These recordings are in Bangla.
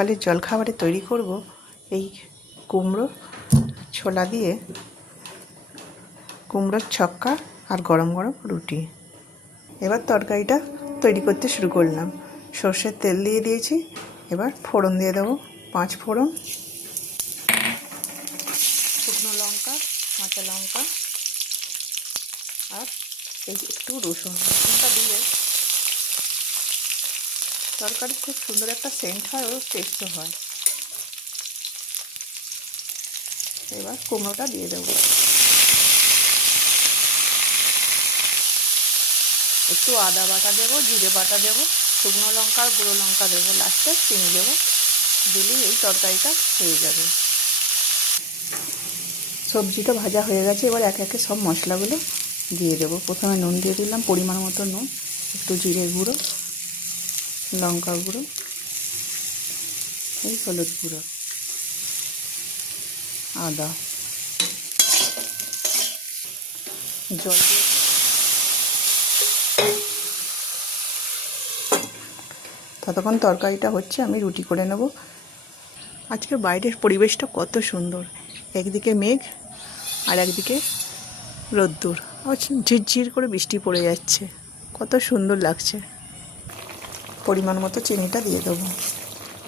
সকালের জলখাবারে তৈরি করব এই কুমড়ো ছোলা দিয়ে কুমড়োর ছক্কা আর গরম গরম রুটি। এবার তরকারিটা তৈরি করতে শুরু করলাম। সর্ষের তেল দিয়ে দিয়েছি, এবার ফোড়ন দিয়ে দেবো। 5 ফোড়ন, শুকনো লঙ্কা, কাঁচা লঙ্কা আর এই একটু রসুনটা দিয়ে তরকারি খুব সুন্দর একটা সেন্ট হয় ও টেস্টও হয়। এবার কুমড়োটা দিয়ে দেবো, একটু আদা বাটা দেবো, জিরে বাটা দেবো, শুকনো লঙ্কা আর গুঁড়ো লঙ্কা দেবো, লাস্টে চিনি দেবো। দিলেই এই তরকারিটা হয়ে যাবে। সবজিটা ভাজা হয়ে গেছে, এবার একে একে সব মশলাগুলো দিয়ে দেবো। প্রথমে নুন দিয়ে দিলাম, পরিমাণ মতো নুন, একটু জিরে গুঁড়ো, লঙ্কা গুঁড়ো, এই হলুদ গুঁড়ো, আদা, জল দিয়ে ততক্ষণ তরকারিটা হচ্ছে আমি রুটি করে নেব। আজকে বাইরের পরিবেশটা কত সুন্দর, একদিকে মেঘ আর একদিকে রোদ্দুর, আর ঝিরঝির করে বৃষ্টি পড়ে যাচ্ছে, কত সুন্দর লাগছে। পরিমাণ মতো চিনিটা দিয়ে দেবো।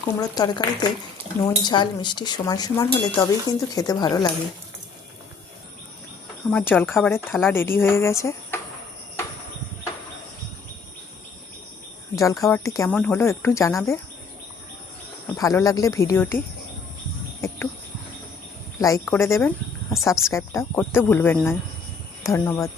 কুমড়োর তরকারিতে নুন ঝাল মিষ্টি সমান সমান হলে তবেই কিন্তু খেতে ভালো লাগে। আমার জলখাবারের থালা রেডি হয়ে গেছে। জলখাবারটি কেমন হলো একটু জানাবে। ভালো লাগলে ভিডিওটি একটু লাইক করে দেবেন আর সাবস্ক্রাইবটা করতে ভুলবেন না। ধন্যবাদ।